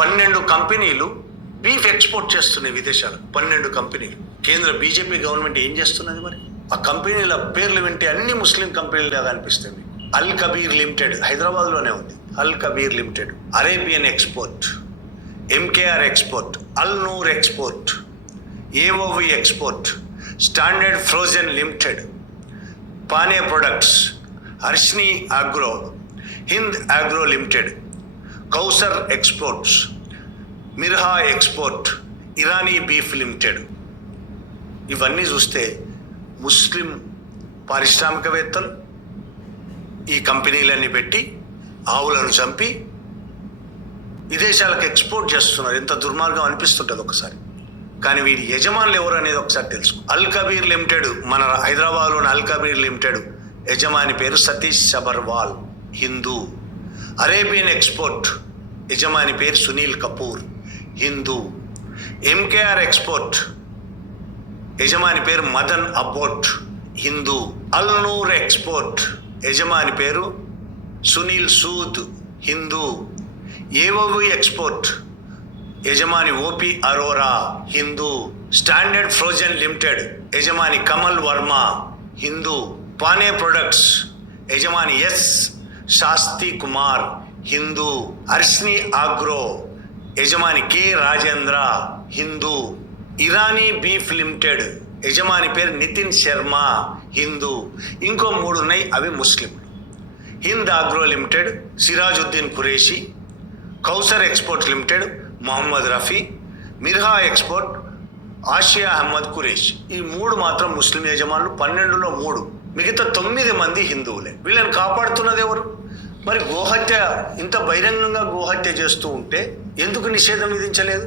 12 కంపెనీలు beef export చేస్తున్నాయి విదేశాలకు. 12 కంపెనీలు. కేంద్ర బీజేపీ గవర్నమెంట్ ఏం చేస్తున్నది మరి? ఆ కంపెనీల పేర్లు వింటే అన్ని ముస్లిం కంపెనీలుగా అనిపిస్తుంది. అల్ కబీర్ లిమిటెడ్ హైదరాబాద్లోనే ఉంది. Al Kabir limited, Arabian export, MKR export, Al Noor export, AOV export, standard frozen limited, Pane products, Harshni agro, Hind agro limited, Kausar exports, Mirha export, Irani beef limited. ఇవన్నీ చూస్తే ముస్లిం పారిశ్రామికవేత్తలు ఈ కంపెనీలన్నీ పెట్టి ఆవులను చంపి విదేశాలకు ఎక్స్పోర్ట్ చేస్తున్నారు. ఎంత దుర్మార్గం అనిపిస్తుంటుంది ఒకసారి. కానీ వీరి యజమానులు ఎవరు అనేది ఒకసారి తెలుసు. అల్ కబీర్ లిమిటెడ్, మన హైదరాబాద్లోని అల్ కబీర్ లిమిటెడ్ యజమాని పేరు సతీష్ సబర్వాల్, హిందూ. అరేబియన్ ఎక్స్పోర్ట్ యజమాని పేరు సునీల్ కపూర్, హిందూ. ఎంకేఆర్ ఎక్స్పోర్ట్ యజమాని పేరు మదన్ అబ్బోట్, హిందూ. అల్ నూర్ ఎక్స్పోర్ట్ యజమాని పేరు సునీల్ సూద్, హిందూ. ఏఓవి ఎక్స్పోర్ట్ యజమాని OP Arora, Hindu. Standard frozen limited యజమాని కమల్ వర్మ, హిందూ. పానే ప్రొడక్ట్స్ యజమాని ఎస్ శాస్తి కుమార్, హిందూ. హర్ష్ని ఆగ్రో యజమాని K Rajendra, Hindu. Irani beef limited యజమాని పేరు నితిన్ శర్మ, హిందూ. ఇంకో 3 ఉన్నాయి, అవి Muslim. Hind agro limited Sirajuddin Qureshi, Kausar export limited Mohammed Rafi, Mirha export Asiya Ahmed Qureshi. ఈ 3 మాత్రం ముస్లిం యజమానులు. 12లో 3, మిగతా 9 మంది హిందువులే. వీళ్ళని కాపాడుతున్నది ఎవరు? మరి గోహత్య, ఇంత బహిరంగంగా గోహత్య చేస్తూ ఉంటే ఎందుకు నిషేధం విధించలేదు?